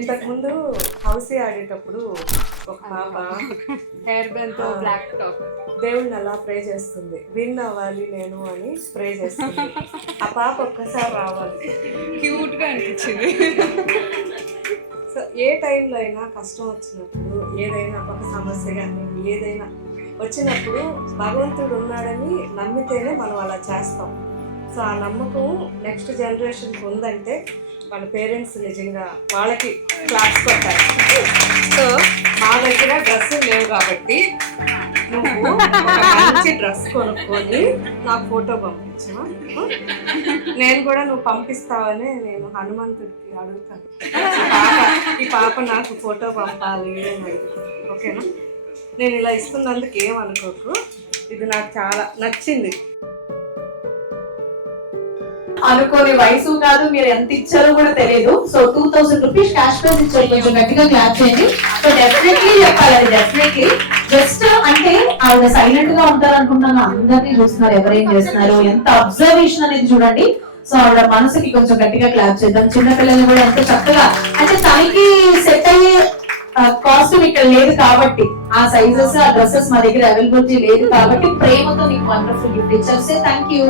ఇంతకు ముందు హౌసీ ఆడేటప్పుడు ఒక పాప హెయిర్ బ్యాండ్ తో బ్లాక్ టాప్ దేవుడిని అలా ప్రే చేస్తుంది, విన్ అవ్వాలి నేను అని ప్రే చేస్తుంది. ఆ పాప ఒక్కసారి రావాలి. క్యూట్ గా అనిపించింది. సో ఏ టైంలో అయినా కష్టం వచ్చినప్పుడు, ఏదైనా ఒక సమస్య కానీ ఏదైనా వచ్చినప్పుడు భగవంతుడు ఉన్నాడని నమ్మితేనే మనం అలా చేస్తాం. సో ఆ నమ్మకం నెక్స్ట్ జనరేషన్కి ఉందంటే వాళ్ళ పేరెంట్స్ నిజంగా వాళ్ళకి క్లాస్ కొట్టారు. సో మా దగ్గర డ్రెస్సులు లేవు కాబట్టి నువ్వు ఒక మంచి డ్రెస్ కొనుక్కొని నాకు ఫోటో పంపించు. నేను కూడా నువ్వు పంపిస్తావని నేను హనుమంతుడికి అడుగుతాను, ఈ పాప నాకు ఫోటో పంపాలి అని అడుగుతాను. ఓకేనా? నేను ఇలా ఇస్తున్నందుకు ఏమనుకోకు, ఇది నాకు చాలా నచ్చింది. అనుకోని వయసు కాదు, మీరు ఎంత ఇచ్చారో కూడా తెలియదు. సో 2000 రూపీస్ క్యాష్ ప్రైజ్ ఇచ్చారు, కొంచెం గట్టిగా క్లాప్ చేయండి. సో డెఫినెట్లీ చెప్పాలి, అది డెఫినెట్లీ జస్ట్ అంటే ఆవిడ సైలెంట్ గా ఉంటారు అనుకుంటున్నాను, అందరినీ చూస్తున్నారు ఎవరేం చేస్తున్నారు, ఎంత అబ్జర్వేషన్ అనేది చూడండి. సో ఆవిడ మనసుకి కొంచెం గట్టిగా క్లాప్ చేద్దాం. చిన్నపిల్లలు కూడా ఎంత చక్కగా, అంటే తనకి సెట్ అయ్యే కాస్ట్యూమ్ ఇక్కడ లేదు కాబట్టి, ఆ సైజెస్ ఆ డ్రెస్సెస్ మా దగ్గర అవైలబిలిటీ లేదు కాబట్టి ప్రేమతో నీకు వండర్ఫుల్ గిఫ్ట్ ఇచ్చారు. Say thank you.